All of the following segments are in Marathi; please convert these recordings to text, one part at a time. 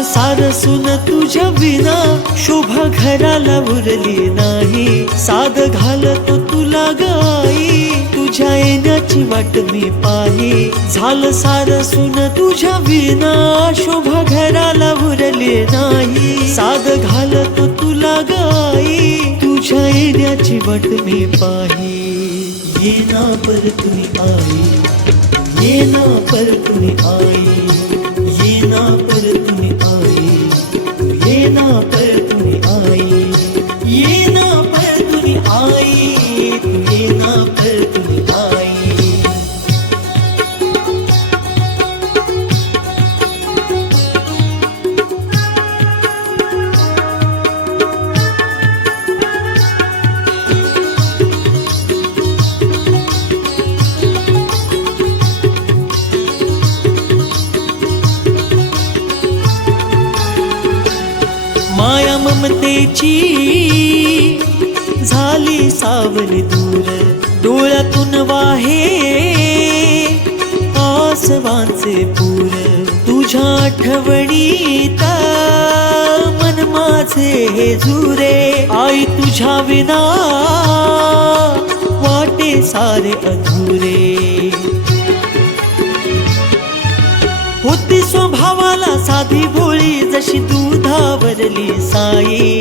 झालं सारं सुन तुझ्या विना, शोभा घराला उरली नाही, साध घालतो तुला गाई, तुझ्या येण्याची वाट मी पाही. झालं सारं सुन तुझ्या विना, शोभा घराला उरली नाही, साध घालतो तुला गाई, तुझ्या येण्याची वाट मी पाही. ये ना परतुनी आई, ये ना परतुनी आई, ये ना परतुनी आई, ये ना परतुनी आई, ये ना परतुनी आई, ये ना परतुनी आई. माया ममतेची झाली सावली दूर, डोळ्यातून वाहे आसवांचे पूर, तुझ्या आठवणीत मन माझे झुरे. आई तुझ्या विना वाटे सारे अधुरे, होती स्वभावाला साधी भोळी, जशी दुधावरली साई,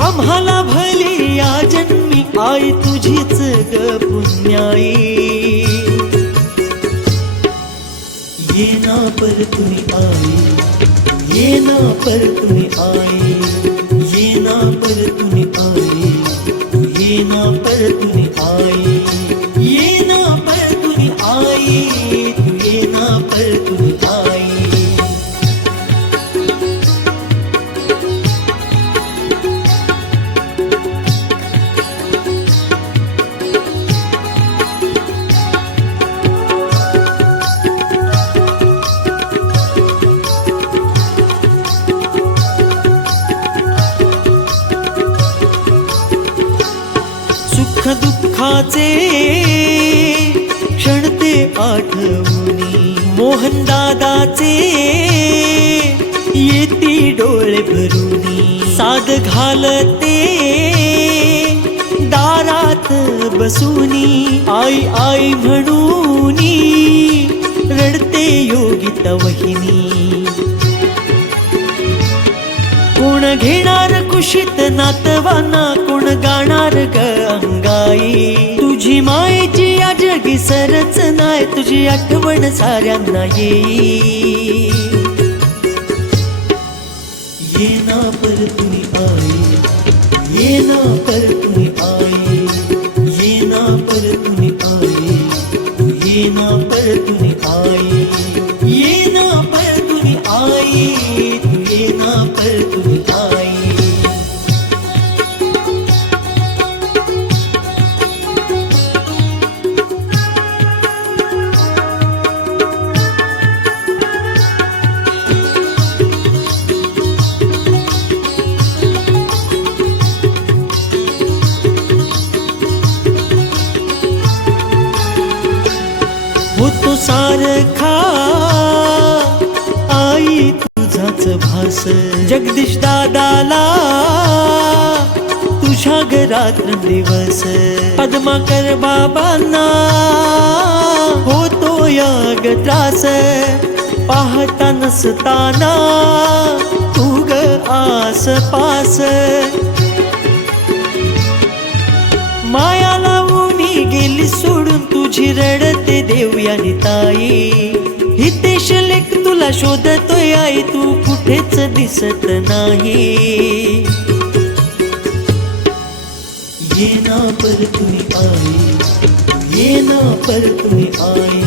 आम्हाला भली या जन्मी आई तुझीच ग पुण्याई. ये ना परतुनी आई, ये ना परतुनी आई, ये ना परतुनी आई, ये ना परतुनी आई, ये ना परतुनी आई, ये ना परतुनी आई. सुख दुःखाचे क्षण ते आठवणी, मोहन दादाचे येती डोळे भरुनी, साध घालते दारात बसूनी, आई आई म्हणूनी रडते योगित वहिनी. कोण घेणार कुशीत नातवांना, कोण गाणार ग अंगाई, तुझी मायेची या जगी सरच नाय, तुझी आठवण साऱ्यांना येई. ये ना परतुनी आई, ये ना परतुनी आई, ये ना परतुनी आई, ये ना परतुनी आई, ये ना परतुनी आई, ये ना परतुनी आई. होतो सारखा आई तुझाच भास, जगदीश दादाला तुझ्या घरात दिवस, पद्माकर बाबांना होतो याग त्रास, पाहता नसताना तू ग आसपास. माया लावूनी गेली सोडून, तुझी रडते देवयानी ताई, हितेश लेख तुला शोधतोय आई, तू कुठेच दिसत नाही. ये ना परतुनी आई, ये ना परतुनी आई,